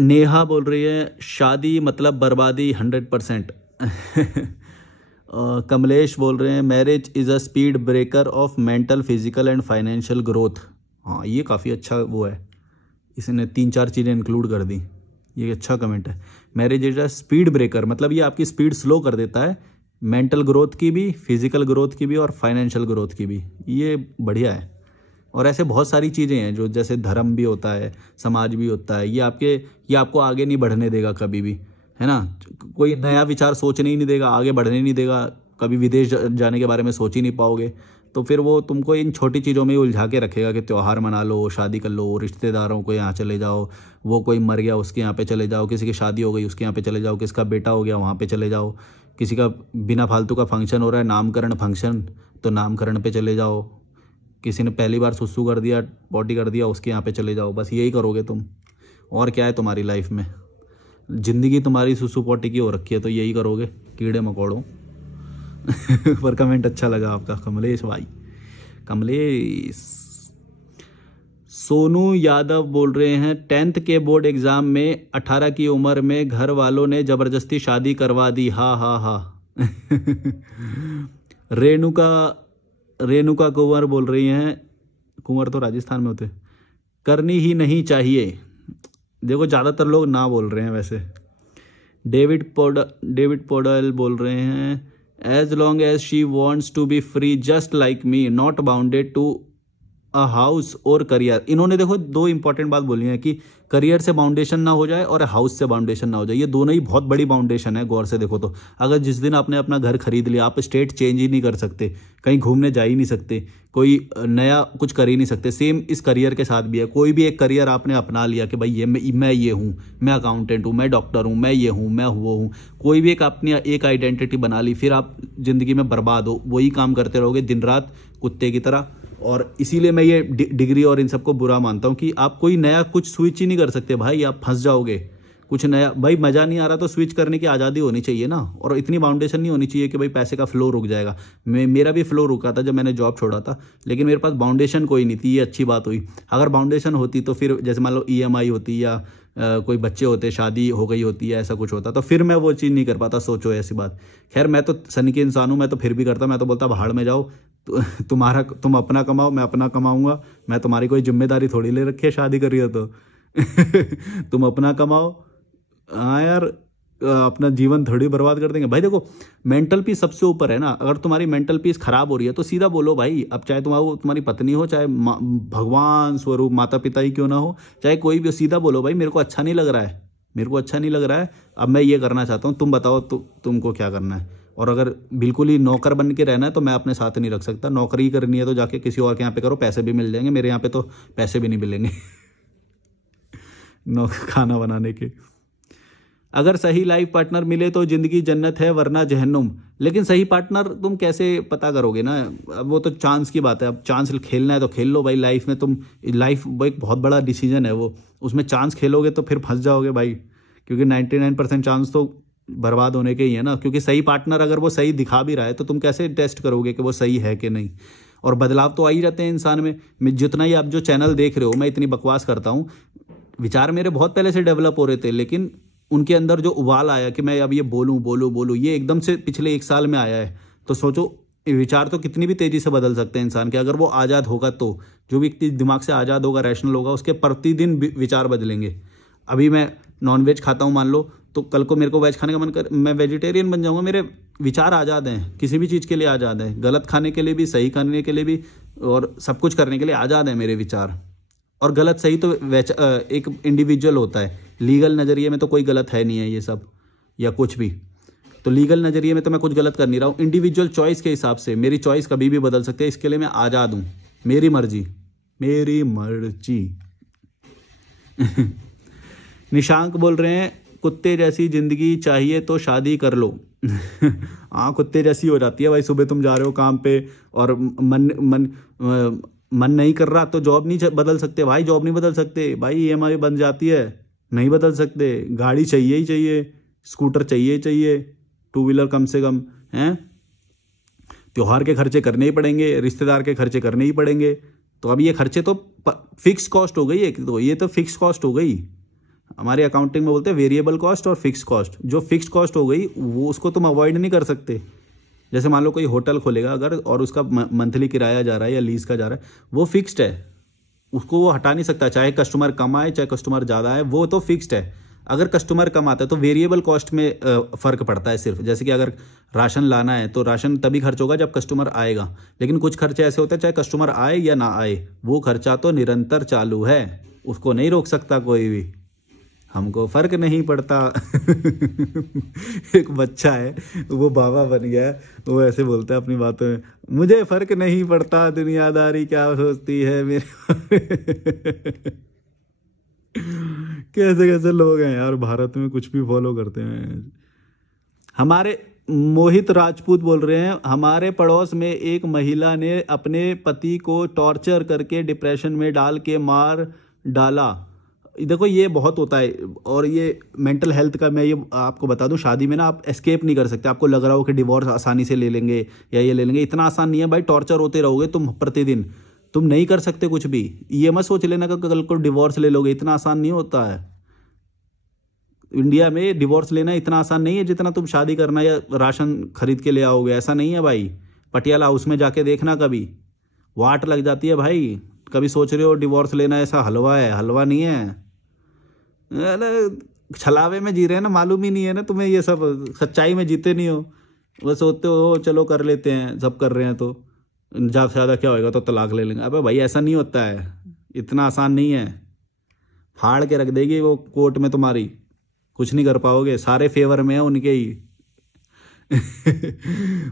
नेहा बोल रही है शादी मतलब बर्बादी 100%। कमलेश बोल रहे हैं marriage is a speed breaker of mental physical and financial growth. हाँ, ये काफ़ी अच्छा वो है, इसने 3-4 चीज़ें इंक्लूड कर दी। ये अच्छा कमेंट है। Marriage is a speed breaker मतलब ये आपकी स्पीड स्लो कर देता है, मेंटल ग्रोथ की भी, फिजिकल ग्रोथ की भी और फाइनेंशियल ग्रोथ की भी। ये बढ़िया है। और ऐसे बहुत सारी चीज़ें हैं जो, जैसे धर्म भी होता है, समाज भी होता है, ये आपको आगे नहीं बढ़ने देगा कभी भी, है ना। कोई नया विचार सोचने ही नहीं देगा, आगे बढ़ने नहीं देगा, कभी विदेश जाने के बारे में सोच ही नहीं पाओगे। तो फिर वो तुमको इन छोटी चीज़ों में ही उलझा के रखेगा कि त्यौहार मना लो, शादी कर लो, रिश्तेदारों को यहाँ चले जाओ, वो कोई मर गया उसके यहाँ पे चले जाओ, किसी की शादी हो गई उसके यहाँ पे चले जाओ, किसका बेटा हो गया वहाँ पे चले जाओ, किसी का बिना फालतू का फंक्शन हो रहा है, नामकरण फंक्शन, तो नामकरण पे चले जाओ, किसी ने पहली बार सुसु कर दिया, पॉटी कर दिया, उसके यहाँ पे चले जाओ। बस यही करोगे तुम, और क्या है तुम्हारी लाइफ में। ज़िंदगी तुम्हारी सुसु पॉटी की हो रखी है, तो यही करोगे कीड़े मकोड़ों। पर कमेंट अच्छा लगा आपका कमलेश भाई, कमलेश। सोनू यादव बोल रहे हैं 10th के बोर्ड एग्ज़ाम में 18 की उम्र में घर वालों ने ज़बरदस्ती शादी करवा दी, हा हा हा। रेणुका रेणुका कुंवर बोल रही हैं, कुंवर तो राजस्थान में होते, करनी ही नहीं चाहिए। देखो ज़्यादातर लोग ना बोल रहे हैं वैसे। डेविड पोडल बोल रहे हैं as long as she wants to be free just like me, not bounded to a house और करियर। इन्होंने देखो दो इंपॉर्टेंट बात बोली है कि करियर से बाउंडेशन ना हो जाए और हाउस से बाउंडेशन ना हो जाए। ये दोनों ही बहुत बड़ी बाउंडेशन है, गौर से देखो तो। अगर जिस दिन आपने अपना घर खरीद लिया, आप स्टेट चेंज ही नहीं कर सकते, कहीं घूमने जा ही नहीं सकते, कोई नया कुछ कर ही नहीं सकते। सेम इस करियर के साथ भी है। कोई भी एक करियर आपने अपना लिया कि भाई ये मैं ये हूँ, मैं अकाउंटेंट हूँ, मैं डॉक्टर हूँ, मैं ये हूँ, मैं वो हूँ, कोई भी एक अपनी एक आइडेंटिटी बना ली, फिर आप ज़िंदगी में बर्बाद हो, वही काम करते रहोगे दिन रात कुत्ते की तरह। और इसीलिए मैं ये डिग्री और इन सबको बुरा मानता हूँ कि आप कोई नया कुछ स्विच ही नहीं कर सकते भाई, आप फंस जाओगे। कुछ नया भाई मज़ा नहीं आ रहा तो स्विच करने की आज़ादी होनी चाहिए ना, और इतनी बाउंडेशन नहीं होनी चाहिए कि भाई पैसे का फ्लो रुक जाएगा। मेरा भी फ्लो रुका था जब मैंने जॉब छोड़ा था, लेकिन मेरे पास बाउंडेशन कोई नहीं थी, ये अच्छी बात हुई। अगर बाउंडेशन होती तो फिर जैसे मान लो ईएमआई होती या कोई बच्चे होते, शादी हो गई होती है, ऐसा कुछ होता तो फिर मैं वो चीज़ नहीं कर पाता। सोचो ऐसी बात। खैर मैं तो सनी के इंसान हूँ, मैं तो फिर भी करता, मैं तो बोलता भाड़ में जाओ, तुम अपना कमाओ, मैं अपना कमाऊंगा, मैं तुम्हारी कोई जिम्मेदारी थोड़ी ले रखी है शादी करी हो तो। तुम अपना कमाओ। हाँ यार, अपना जीवन थोड़ी बर्बाद कर देंगे भाई। देखो मेंटल पीस सबसे ऊपर है ना। अगर तुम्हारी मेंटल पीस खराब हो रही है तो सीधा बोलो भाई। अब चाहे तुम्हारी पत्नी हो, चाहे भगवान स्वरूप माता पिता ही क्यों ना हो, चाहे कोई भी हो, सीधा बोलो भाई मेरे को अच्छा नहीं लग रहा है, मेरे को अच्छा नहीं लग रहा है, अब मैं ये करना चाहता हूँ, तुम बताओ तुमको क्या करना है। और अगर बिल्कुल ही नौकर बन के रहना है तो मैं अपने साथ नहीं रख सकता। नौकरी करनी है तो जाके किसी और के यहाँ पे करो, पैसे भी मिल जाएंगे, मेरे यहाँ पे तो पैसे भी नहीं मिलेंगे। खाना बनाने के। अगर सही लाइफ पार्टनर मिले तो ज़िंदगी जन्नत है वरना जहन्नुम। लेकिन सही पार्टनर तुम कैसे पता करोगे ना, अब वो तो चांस की बात है। अब चांस खेलना है तो खेल लो भाई लाइफ में। तुम लाइफ वो एक बहुत बड़ा डिसीजन है वो, उसमें चांस खेलोगे तो फिर फंस जाओगे भाई, क्योंकि 99% चांस तो बर्बाद होने के ही है ना। क्योंकि सही पार्टनर अगर वो सही दिखा भी रहा है तो तुम कैसे टेस्ट करोगे कि वो सही है कि नहीं। और बदलाव तो आ ही जाते हैं इंसान में। मैं जितना ही आप जो चैनल देख रहे हो, मैं इतनी बकवास करता हूँ, विचार मेरे बहुत पहले से डेवलप हो रहे थे, लेकिन उनके अंदर जो उबाल आया कि मैं अब ये बोलूं बोलूं बोलूं, ये एकदम से पिछले 1 साल में आया है। तो सोचो ये विचार तो कितनी भी तेज़ी से बदल सकते हैं इंसान के, अगर वो आज़ाद होगा तो। जो व्यक्ति दिमाग से आज़ाद होगा, रैशनल होगा, उसके प्रतिदिन विचार बदलेंगे। अभी मैं नॉनवेज खाता हूँ मान लो, तो कल को मेरे को वेज खाने का मन कर, मैं वेजिटेरियन बन जाऊँगा। मेरे विचार आज़ाद हैं, किसी भी चीज़ के लिए आज़ाद हैं, गलत खाने के लिए भी, सही करने के लिए भी, और सब कुछ करने के लिए आज़ाद है मेरे विचार। और गलत सही तो एक इंडिविजुअल होता है। लीगल नज़रिए में तो कोई गलत है नहीं है ये सब या कुछ भी। तो लीगल नज़रिए में तो मैं कुछ गलत कर नहीं रहा हूँ। इंडिविजुअल चॉइस के हिसाब से मेरी चॉइस कभी भी बदल सकती है, इसके लिए मैं आज़ाद हूँ। मेरी मर्जी, मेरी मर्जी। निशांक बोल रहे हैं कुत्ते जैसी ज़िंदगी चाहिए तो शादी कर लो। हाँ, कुत्ते जैसी हो जाती है भाई। सुबह तुम जा रहे हो काम पे और मन नहीं कर रहा तो जॉब नहीं बदल सकते भाई, जॉब नहीं बदल सकते भाई, ईएमआई बन जाती है, नहीं बदल सकते। गाड़ी चाहिए ही चाहिए, स्कूटर चाहिए ही चाहिए, 2 व्हीलर कम से कम हैं। त्योहार के खर्चे करने ही पड़ेंगे, रिश्तेदार के खर्चे करने ही पड़ेंगे। तो अब ये खर्चे तो फिक्स कॉस्ट हो गई है, तो ये तो फिक्स कॉस्ट हो गई। हमारे अकाउंटिंग में बोलते हैं वेरिएबल कॉस्ट और फिक्स कॉस्ट। जो फिक्स कॉस्ट हो गई वो उसको तुम अवॉइड नहीं कर सकते। जैसे मान लो कोई होटल खोलेगा अगर और उसका मंथली किराया जा रहा है या लीज का जा रहा है, वो फिक्स्ड है, उसको वो हटा नहीं सकता, चाहे कस्टमर कम आए चाहे कस्टमर ज़्यादा आए, वो तो फिक्स्ड है। अगर कस्टमर कम आता है तो वेरिएबल कॉस्ट में फ़र्क पड़ता है सिर्फ। जैसे कि अगर राशन लाना है तो राशन तभी खर्च होगा जब कस्टमर आएगा, लेकिन कुछ खर्चे ऐसे होते हैं चाहे कस्टमर आए या ना आए, वो खर्चा तो निरंतर चालू है, उसको नहीं रोक सकता कोई भी। हमको फ़र्क नहीं पड़ता। एक बच्चा है वो बाबा बन गया है, वो ऐसे बोलता है अपनी बातों में, मुझे फ़र्क नहीं पड़ता दुनियादारी क्या सोचती है मेरे। कैसे कैसे लोग हैं यार भारत में, कुछ भी फॉलो करते हैं। हमारे मोहित राजपूत बोल रहे हैं, हमारे पड़ोस में एक महिला ने अपने पति को टॉर्चर करके डिप्रेशन में डाल के मार डाला। देखो ये बहुत होता है, और ये मेंटल हेल्थ का मैं ये आपको बता दूं, शादी में ना आप एस्केप नहीं कर सकते। आपको लग रहा हो कि डिवोर्स आसानी से ले लेंगे या ये ले लेंगे, इतना आसान नहीं है भाई। टॉर्चर होते रहोगे तुम प्रतिदिन, तुम नहीं कर सकते कुछ भी। ये मत सोच लेना कि कल को डिवोर्स ले लोगे, इतना आसान नहीं होता है। इंडिया में डिवोर्स लेना इतना आसान नहीं है जितना तुम शादी करना या राशन खरीद के ले आओगे, ऐसा नहीं है भाई। पटियाला हाउस में जाके देखना, कभी वाट लग जाती है भाई। कभी सोच रहे हो डिवोर्स लेना ऐसा हलवा है, हलवा नहीं है। अरे छलावे में जी रहे हैं ना, मालूम ही नहीं है ना तुम्हें, ये सब सच्चाई में जीते नहीं हो। बस सोचते हो चलो कर लेते हैं, सब कर रहे हैं तो ज़्यादा से ज़्यादा क्या होएगा तो तलाक ले लेंगे। अबे भाई ऐसा नहीं होता है, इतना आसान नहीं है। फाड़ के रख देगी वो कोर्ट में, तुम्हारी कुछ नहीं कर पाओगे, सारे फेवर में है उनके ही।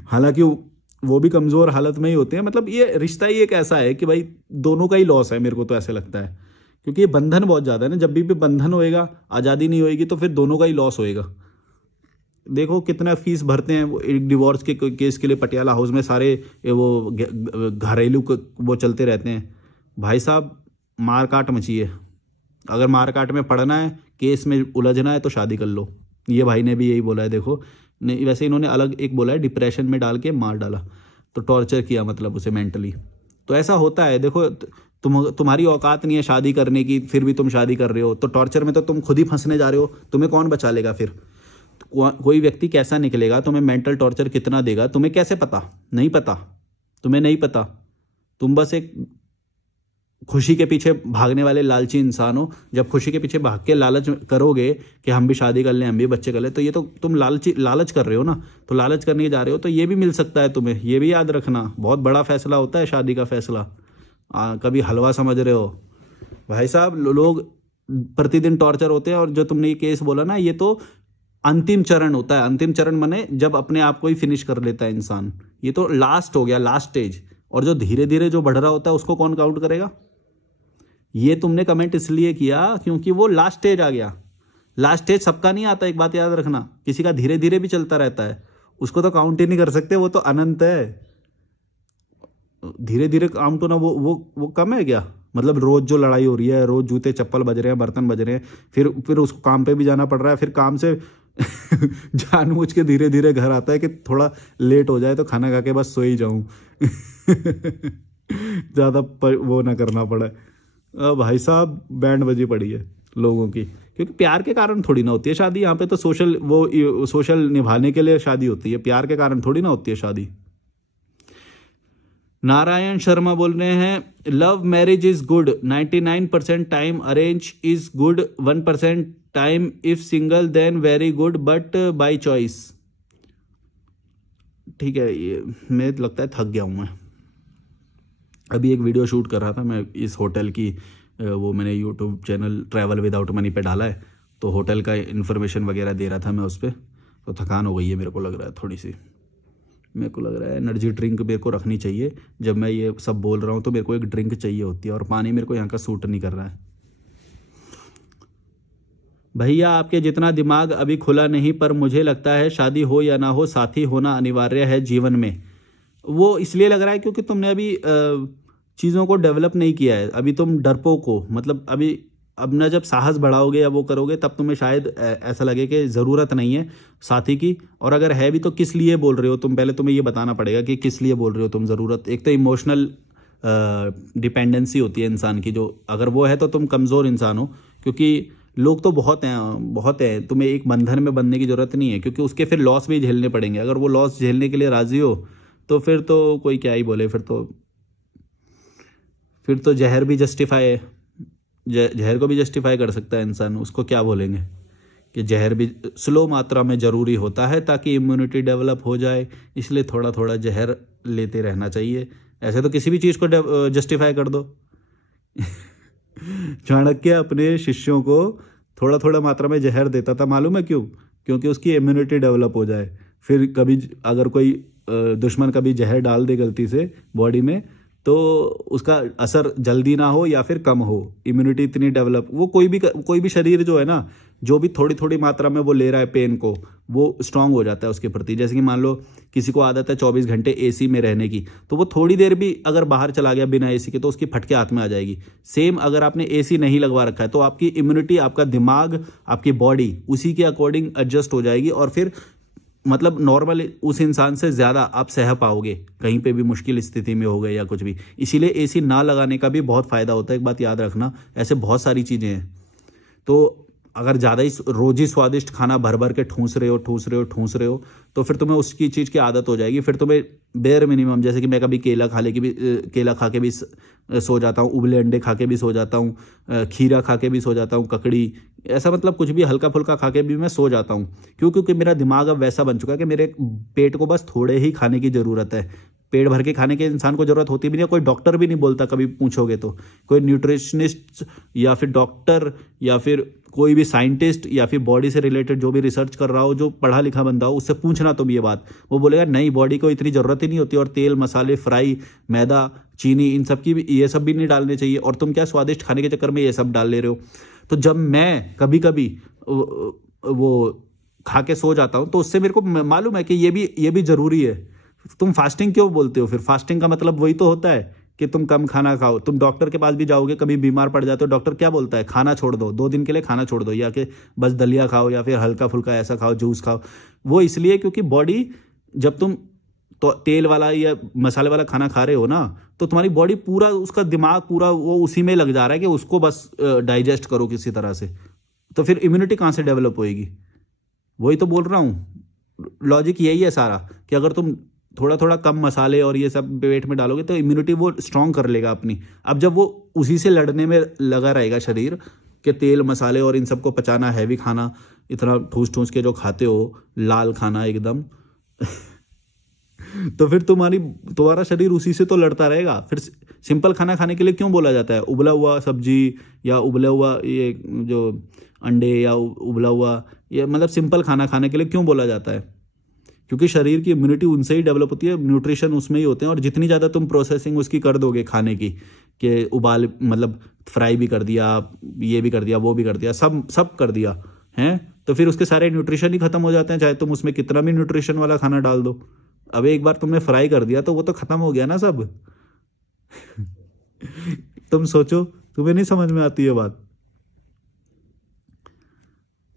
हालांकि वो भी कमज़ोर हालत में ही होते हैं। मतलब ये रिश्ता ही एक ऐसा है कि भाई दोनों का ही लॉस है, मेरे को तो ऐसे लगता है, क्योंकि ये बंधन बहुत ज़्यादा है ना। जब भी बंधन होएगा, आज़ादी नहीं होएगी, तो फिर दोनों का ही लॉस होएगा। देखो कितना फीस भरते हैं वो एक डिवोर्स के केस के लिए पटियाला हाउस में, सारे वो घरेलू वो चलते रहते हैं। भाई साहब मार काट मची है, अगर मार काट में पड़ना है, केस में उलझना है तो शादी कर लो। ये भाई ने भी यही बोला है। देखो नहीं, वैसे इन्होंने अलग एक बोला है, डिप्रेशन में डाल के मार डाला, तो टॉर्चर किया मतलब उसे मेंटली। तो ऐसा होता है। देखो तुम्हारी औकात नहीं है शादी करने की, फिर भी तुम शादी कर रहे हो, तो टॉर्चर में तो तुम खुद ही फंसने जा रहे हो। तुम्हें कौन बचा लेगा फिर? कोई व्यक्ति कैसा निकलेगा, तुम्हें मेंटल टॉर्चर कितना देगा, तुम्हें कैसे पता? नहीं पता, तुम्हें नहीं पता। तुम बस एक खुशी के पीछे भागने वाले लालची इंसान हो। जब खुशी के पीछे भाग के लालच करोगे कि हम भी शादी कर लें, हम भी बच्चे कर लें, तो ये तो तुम लालच कर रहे हो ना। तो लालच करने जा रहे हो तो ये भी मिल सकता है तुम्हें, ये भी याद रखना। बहुत बड़ा फैसला होता है शादी का फैसला। कभी हलवा समझ रहे हो भाई साहब। लोग प्रतिदिन टॉर्चर होते हैं, और जो तुमने ये केस बोला ना, ये तो अंतिम चरण होता है। अंतिम चरण माने जब अपने आप को ही फिनिश कर लेता है इंसान। ये तो लास्ट हो गया, लास्ट स्टेज। और जो धीरे धीरे जो बढ़ रहा होता है उसको कौन काउंट करेगा? ये तुमने कमेंट इसलिए किया क्योंकि वो लास्ट स्टेज आ गया। लास्ट स्टेज सबका नहीं आता, एक बात याद रखना। किसी का धीरे धीरे भी चलता रहता है, उसको तो काउंट ही नहीं कर सकते, वो तो अनंत है। धीरे धीरे काउंट होना वो कम है क्या? मतलब रोज जो लड़ाई हो रही है, रोज जूते चप्पल बज रहे हैं, बर्तन बज रहे हैं, फिर उसको काम पे भी जाना पड़ रहा है, फिर काम से जानबूझ के धीरे धीरे घर आता है कि थोड़ा लेट हो जाए तो खाना खा के बस सो ही जाऊं। ज़्यादा वो ना करना पड़े। भाई साहब बैंड बजी पड़ी है लोगों की, क्योंकि प्यार के कारण थोड़ी ना होती है शादी। यहाँ पे तो सोशल निभाने के लिए शादी होती है, प्यार के कारण थोड़ी ना होती है शादी। नारायण शर्मा बोल रहे हैं, love marriage is good 99% time, arrange is good 1% time, if single then very good but by choice. ठीक है, ये मैं लगता है थक गया हूँ मैं। अभी एक वीडियो शूट कर रहा था मैं इस होटल की, वो मैंने YouTube channel travel without money पे डाला है, तो होटल का इन्फॉर्मेशन वगैरह दे रहा था मैं उस पर। तो थकान हो गई है मेरे को लग रहा है थोड़ी सी। मेरे को लग रहा है एनर्जी ड्रिंक मेरे को रखनी चाहिए। जब मैं ये सब बोल रहा हूँ तो मेरे को एक ड्रिंक चाहिए होती है, और पानी मेरे को यहाँ का सूट नहीं कर रहा है। भैया आपके जितना दिमाग अभी खुला नहीं, पर मुझे लगता है शादी हो या ना हो, साथी होना अनिवार्य है जीवन में। वो इसलिए लग रहा है क्योंकि तुमने अभी चीज़ों को डेवलप नहीं किया है। अभी तुम डरपोक हो, मतलब अभी अब ना जब साहस बढ़ाओगे या वो करोगे तब तुम्हें शायद ऐसा लगे कि ज़रूरत नहीं है साथी की। और अगर है भी तो किस लिए बोल रहे हो तुम, पहले तुम्हें ये बताना पड़ेगा कि किस लिए बोल रहे हो तुम। ज़रूरत एक तो इमोशनल डिपेंडेंसी होती है इंसान की, जो अगर वो है तो तुम कमज़ोर इंसान हो, क्योंकि लोग तो बहुत हैं, बहुत हैं। तुम्हें एक बंधन में बंधने की ज़रूरत नहीं है, क्योंकि उसके फिर लॉस भी झेलने पड़ेंगे। अगर वो लॉस झेलने के लिए राज़ी हो तो फिर तो कोई क्या ही बोले। फिर तो जहर भी जस्टिफाई है, जहर को भी जस्टिफाई कर सकता है इंसान, उसको क्या बोलेंगे कि जहर भी स्लो मात्रा में ज़रूरी होता है ताकि इम्यूनिटी डेवलप हो जाए, इसलिए थोड़ा थोड़ा जहर लेते रहना चाहिए। ऐसे तो किसी भी चीज़ को जस्टिफाई कर दो। चाणक्य अपने शिष्यों को थोड़ा थोड़ा मात्रा में जहर देता था, मालूम है क्यों? क्योंकि उसकी इम्यूनिटी डेवलप हो जाए। फिर कभी अगर कोई दुश्मन कभी जहर डाल दे गलती से बॉडी में, तो उसका असर जल्दी ना हो या फिर कम हो, इम्यूनिटी इतनी डेवलप। वो कोई भी शरीर जो है ना, जो भी थोड़ी थोड़ी मात्रा में वो ले रहा है पेन को, वो स्ट्रांग हो जाता है उसके प्रति। जैसे कि मान लो किसी को आदत है 24 घंटे एसी में रहने की, तो वो थोड़ी देर भी अगर बाहर चला गया बिना एसी के तो उसकी फटके हाथ में आ जाएगी। सेम अगर आपने एसी नहीं लगवा रखा है तो आपकी इम्यूनिटी, आपका दिमाग, आपकी बॉडी उसी के अकॉर्डिंग एडजस्ट हो जाएगी, और फिर मतलब नॉर्मल उस इंसान से ज़्यादा आप सह पाओगे, कहीं पे भी मुश्किल स्थिति में हो गए या कुछ भी। इसीलिए एसी ना लगाने का भी बहुत फ़ायदा होता है, एक बात याद रखना। ऐसे बहुत सारी चीज़ें हैं। तो अगर ज़्यादा ही रोज़ ही स्वादिष्ट खाना भर भर के ठूस रहे हो, तो फिर तुम्हें उसकी चीज़ की आदत हो जाएगी। फिर तुम्हें बेयर मिनिमम, जैसे कि मैं कभी केला खा के भी सो जाता हूँ, उबले अंडे खा के भी सो जाता हूँ, खीरा खा के भी सो जाता हूँ, ककड़ी, ऐसा मतलब कुछ भी हल्का फुल्का खा के भी मैं सो जाता हूँ। क्योंकि मेरा दिमाग अब वैसा बन चुका है कि मेरे पेट को बस थोड़े ही खाने की ज़रूरत है। पेट भर के खाने के इंसान को ज़रूरत होती भी नहीं है, कोई डॉक्टर भी नहीं बोलता, कभी पूछोगे तो। कोई न्यूट्रिशनिस्ट या फिर डॉक्टर या फिर कोई भी साइंटिस्ट या फिर बॉडी से रिलेटेड जो भी रिसर्च कर रहा हो, जो पढ़ा लिखा बंदा हो, उससे पूछना तुम ये बात, वो बोलेगा नहीं, बॉडी को इतनी ज़रूरत ही नहीं होती, और तेल मसाले फ्राई मैदा चीनी इन सब की भी, ये सब भी नहीं डालने चाहिए, और तुम क्या स्वादिष्ट खाने के चक्कर में ये सब डाल ले रहे हो। तो जब मैं कभी कभी वो खा के सो जाता हूँ, तो उससे मेरे को मालूम है कि ये भी ज़रूरी है। तुम फास्टिंग क्यों बोलते हो? फिर फास्टिंग का मतलब वही तो होता है कि तुम कम खाना खाओ। तुम डॉक्टर के पास भी जाओगे, कभी बीमार पड़ जाते हो, डॉक्टर क्या बोलता है? खाना छोड़ दो, 2 दिन के लिए खाना छोड़ दो, या कि बस दलिया खाओ या फिर हल्का फुल्का ऐसा खाओ, जूस खाओ। वो इसलिए क्योंकि बॉडी, जब तुम तो तेल वाला या मसाले वाला खाना खा रहे हो ना, तो तुम्हारी बॉडी पूरा, उसका दिमाग पूरा वो उसी में लग जा रहा है कि उसको बस डाइजेस्ट करो किसी तरह से। तो फिर इम्यूनिटी कहाँ से डेवलप होएगी? वही तो बोल रहा हूँ, लॉजिक यही है सारा, कि अगर तुम थोड़ा थोड़ा कम मसाले और ये सब पेट में डालोगे तो इम्यूनिटी वो स्ट्रांग कर लेगा अपनी। अब जब वो उसी से लड़ने में लगा रहेगा शरीर, कि तेल मसाले और इन सबको पचाना, हैवी खाना, इतना ठूस ठूस के जो खाते हो, लाल खाना एकदम तो फिर तुम्हारा शरीर उसी से तो लड़ता रहेगा। फिर सिंपल खाना खाने के लिए क्यों बोला जाता है? उबला हुआ सब्जी या उबला हुआ ये जो अंडे या उबला हुआ, ये मतलब सिंपल खाना खाने के लिए क्यों बोला जाता है? क्योंकि शरीर की इम्यूनिटी उनसे ही डेवलप होती है, न्यूट्रिशन उसमें ही होते हैं। और जितनी ज़्यादा तुम प्रोसेसिंग उसकी कर दोगे खाने की, कि उबाल मतलब फ्राई भी कर दिया, ये भी कर दिया, वो भी कर दिया, सब कर दिया हैं, तो फिर उसके सारे न्यूट्रिशन ही खत्म हो जाते हैं, चाहे तुम उसमें कितना भी न्यूट्रिशन वाला खाना डाल दो। अब एक बार तुमने फ्राई कर दिया तो वो तो खत्म हो गया ना सब। तुम सोचो, तुम्हें नहीं समझ में आती है बात?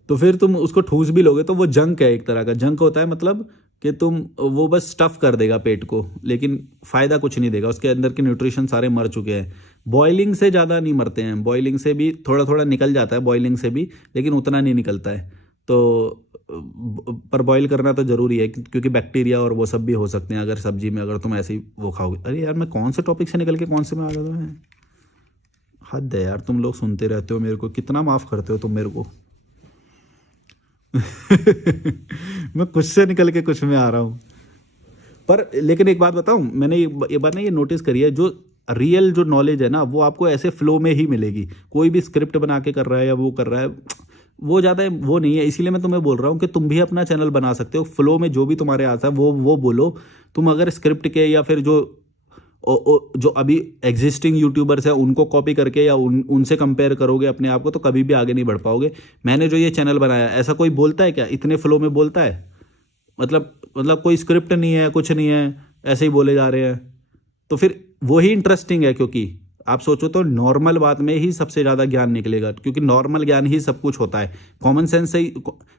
तो फिर तुम उसको ठूस भी लोगे तो वो जंक है, एक तरह का जंक होता है, मतलब कि तुम वो बस स्टफ कर देगा पेट को, लेकिन फ़ायदा कुछ नहीं देगा, उसके अंदर के न्यूट्रिशन सारे मर चुके हैं। बॉइलिंग से ज़्यादा नहीं मरते हैं, बॉइलिंग से भी थोड़ा थोड़ा निकल जाता है, बॉइलिंग से भी, लेकिन उतना नहीं निकलता है। तो पर बॉईल करना तो ज़रूरी है, क्योंकि बैक्टीरिया और वो सब भी हो सकते हैं अगर सब्जी में, अगर तुम ऐसे ही वो खाओगे। अरे यार, मैं कौन से टॉपिक से निकल के कौन से में आ गया था? हद है यार, तुम लोग सुनते रहते हो मेरे को, कितना माफ़ करते हो तुम मेरे को। मैं कुछ से निकल के कुछ में आ रहा हूँ। पर लेकिन एक बात बताऊँ, मैंने ये बात ना ये नोटिस करी है, जो रियल जो नॉलेज है ना, वो आपको ऐसे फ्लो में ही मिलेगी। कोई भी स्क्रिप्ट बना के कर रहा है या वो कर रहा है, वो ज़्यादा वो नहीं है। इसीलिए मैं तुम्हें बोल रहा हूँ कि तुम भी अपना चैनल बना सकते हो, फ्लो में जो भी तुम्हारे आता है वो बोलो। तुम अगर स्क्रिप्ट के या फिर जो अभी एग्जिस्टिंग यूट्यूबर्स हैं उनको कॉपी करके या उनसे कंपेयर करोगे अपने आप को, तो कभी भी आगे नहीं बढ़ पाओगे। मैंने जो ये चैनल बनाया, ऐसा कोई बोलता है क्या इतने फ्लो में बोलता है? मतलब कोई स्क्रिप्ट नहीं है, कुछ नहीं है, ऐसे ही बोले जा रहे हैं। तो फिर वही इंटरेस्टिंग है, क्योंकि आप सोचो तो नॉर्मल बात में ही सबसे ज़्यादा ज्ञान निकलेगा, क्योंकि नॉर्मल ज्ञान ही सब कुछ होता है। कॉमन सेंस से ही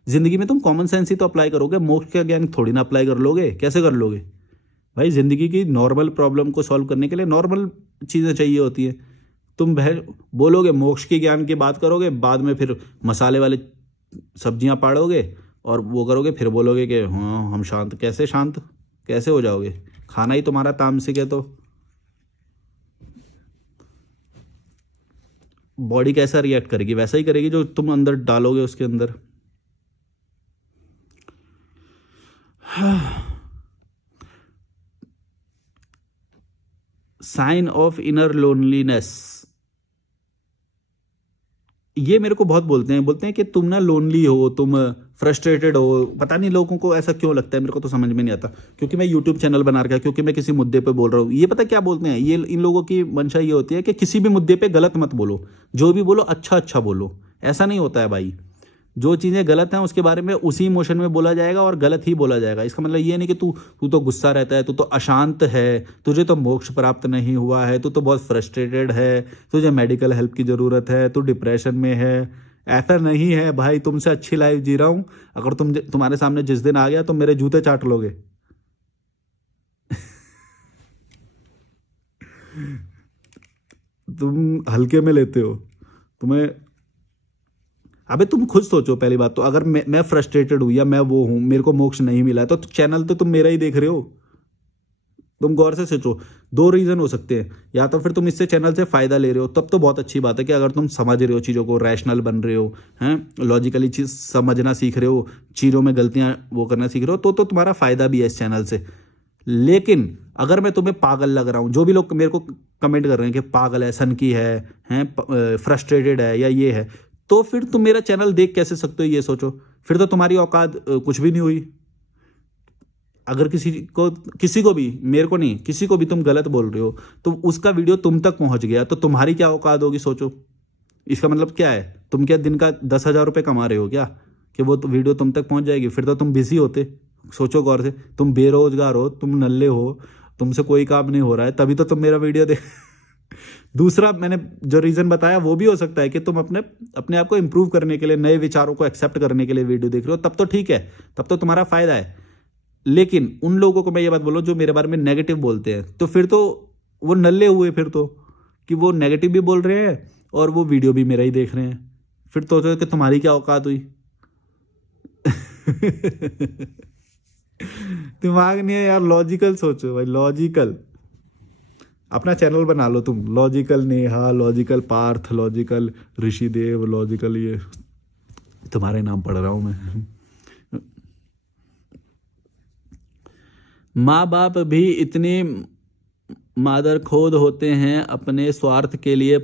जिंदगी में तुम कॉमन सेंस ही तो अप्लाई करोगे, मोक्ष का ज्ञान थोड़ी ना अप्लाई कर लोगे। कैसे कर लोगे भाई? ज़िंदगी की नॉर्मल प्रॉब्लम को सॉल्व करने के लिए नॉर्मल चीज़ें चाहिए होती हैं। तुम बोलोगे मोक्ष के ज्ञान की बात करोगे, बाद में फिर मसाले वाले सब्जियां पाड़ोगे और वो करोगे, फिर बोलोगे कि हाँ हम शांत। कैसे हो जाओगे? खाना ही तुम्हारा तामसिक है, तो बॉडी कैसा रिएक्ट करेगी? वैसा ही करेगी जो तुम अंदर डालोगे उसके अंदर। साइन ऑफ इनर लोनलीनेस, ये मेरे को बहुत बोलते हैं कि तुम ना लोनली हो, तुम फ्रस्ट्रेटेड हो। पता नहीं लोगों को ऐसा क्यों लगता है, मेरे को तो समझ में नहीं आता। क्योंकि मैं यूट्यूब चैनल बना रखा है, क्योंकि मैं किसी मुद्दे पे बोल रहा हूँ, ये पता क्या बोलते हैं, ये इन लोगों की मंशा ये होती है कि किसी भी मुद्दे पे गलत मत बोलो, जो भी बोलो अच्छा अच्छा बोलो। ऐसा नहीं होता है भाई, जो चीज़ें गलत हैं उसके बारे में उसी इमोशन में बोला जाएगा और गलत ही बोला जाएगा। इसका मतलब ये नहीं कि तू तो गुस्सा रहता है, तू तो अशांत है, तुझे तो मोक्ष प्राप्त नहीं हुआ है, तू तो बहुत फ्रस्ट्रेटेड है, तुझे मेडिकल हेल्प की ज़रूरत है, तू डिप्रेशन में है। ऐसा नहीं है भाई, तुमसे अच्छी लाइफ जी रहा हूँ। अगर तुम्हारे सामने जिस दिन आ गया तो मेरे जूते चाट लोगे। तुम हल्के में लेते हो। तुम्हें अबे तुम खुद सोचो, पहली बात तो अगर मैं फ्रस्ट्रेटेड हूं या मैं वो हूं, मेरे को मोक्ष नहीं मिला है, तो चैनल तो तुम मेरा ही देख रहे हो। तुम गौर से सोचो, दो रीजन हो सकते हैं, या तो फिर तुम इससे चैनल से फायदा ले रहे हो, तब तो बहुत अच्छी बात है कि अगर तुम समझ रहे हो चीज़ों को, रैशनल बन रहे हो, हैं लॉजिकली चीज समझना सीख रहे हो, चीज़ों में गलतियां वो करना सीख रहे हो, तो तुम्हारा फायदा भी है इस चैनल से। लेकिन अगर मैं तुम्हें पागल लग रहा हूं, जो भी लोग मेरे को कमेंट कर रहे हैं कि पागल है, सनकी है फ्रस्ट्रेटेड है या ये है, तो फिर तुम मेरा चैनल देख कैसे सकते हो? ये सोचो, फिर तो तुम्हारी औकात कुछ भी नहीं हुई। अगर किसी को भी, मेरे को नहीं, किसी को भी तुम गलत बोल रहे हो, तो उसका वीडियो तुम तक पहुंच गया, तो तुम्हारी क्या औकात होगी सोचो। इसका मतलब क्या है? तुम क्या दिन का 10,000 रुपये कमा रहे हो क्या कि वो तो वीडियो तुम तक पहुंच जाएगी? फिर तो तुम बिजी होते। सोचो गौर से, तुम बेरोजगार हो, तुम नल्ले हो, तुमसे कोई काम नहीं हो रहा है, तभी तो तुम मेरा वीडियो देख। दूसरा, मैंने जो रीजन बताया वो भी हो सकता है कि तुम अपने आप को इंप्रूव करने के लिए, नए विचारों को एक्सेप्ट करने के लिए वीडियो देख रहे हो, तब तो ठीक है, तब तो तुम्हारा फायदा है। लेकिन उन लोगों को मैं ये बात बोलूं जो मेरे बारे में नेगेटिव बोलते हैं, तो फिर तो वो नल्ले हुए, फिर तो कि वो नेगेटिव भी बोल रहे हैं और वो वीडियो भी मेरा ही देख रहे हैं। फिर तो कि तुम्हारी क्या औकात हुई? दिमाग नहीं है यार, लॉजिकल सोचो भाई, लॉजिकल। अपना चैनल बना लो तुम, logical Neha, logical Parth, logical Rishidev, logical ये, तुम्हारे नाम पढ़ रहा हूं मैं। माँ बाप भी इतने मादरखोद होते हैं, अपने स्वार्थ के लिए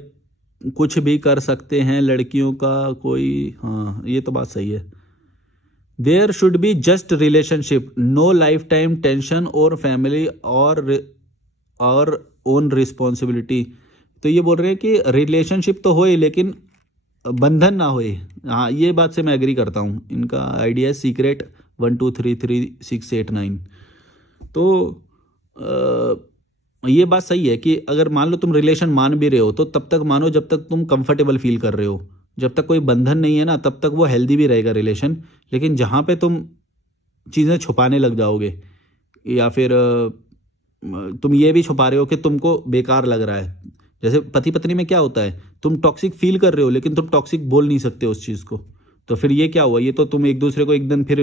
कुछ भी कर सकते हैं लड़कियों का कोई। हाँ, ये तो बात सही है। There should be just relationship, no life time tension और फैमिली और ओन रिस्पॉन्सिबिलिटी। तो ये बोल रहे हैं कि रिलेशनशिप तो होए लेकिन बंधन ना होए। हाँ, ये बात से मैं एग्री करता हूँ। इनका आइडिया है सीक्रेट 12333689। तो ये बात सही है कि अगर मान लो तुम रिलेशन मान भी रहे हो, तो तब तक मानो जब तक तुम कंफर्टेबल फील कर रहे हो। जब तक कोई बंधन नहीं है ना, तब तक वो हेल्दी भी रहेगा रिलेशन। लेकिन जहाँ पे तुम चीज़ें छुपाने लग जाओगे, या फिर तुम ये भी छुपा रहे हो कि तुमको बेकार लग रहा है, जैसे पति पत्नी में क्या होता है, तुम टॉक्सिक फील कर रहे हो लेकिन तुम टॉक्सिक बोल नहीं सकते उस चीज़ को, तो फिर ये क्या हुआ? ये तो तुम एक दूसरे को एक दिन फिर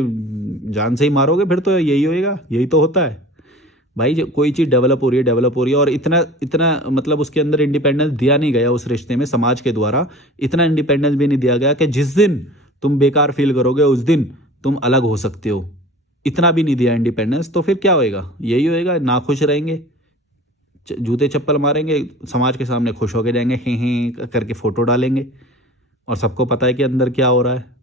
जान से ही मारोगे, फिर तो यही होएगा। यही तो होता है भाई, जो कोई चीज़ डेवलप हो रही है और इतना इतना मतलब उसके अंदर इंडिपेंडेंस दिया नहीं गया उस रिश्ते में, समाज के द्वारा इतना इंडिपेंडेंस भी नहीं दिया गया कि जिस दिन तुम बेकार फील करोगे उस दिन तुम अलग हो सकते हो। इतना भी नहीं दिया इंडिपेंडेंस, तो फिर क्या होएगा? यही होएगा, ना खुश रहेंगे, जूते चप्पल मारेंगे, समाज के सामने खुश होके जाएंगे, हे करके फोटो डालेंगे, और सबको पता है कि अंदर क्या हो रहा है।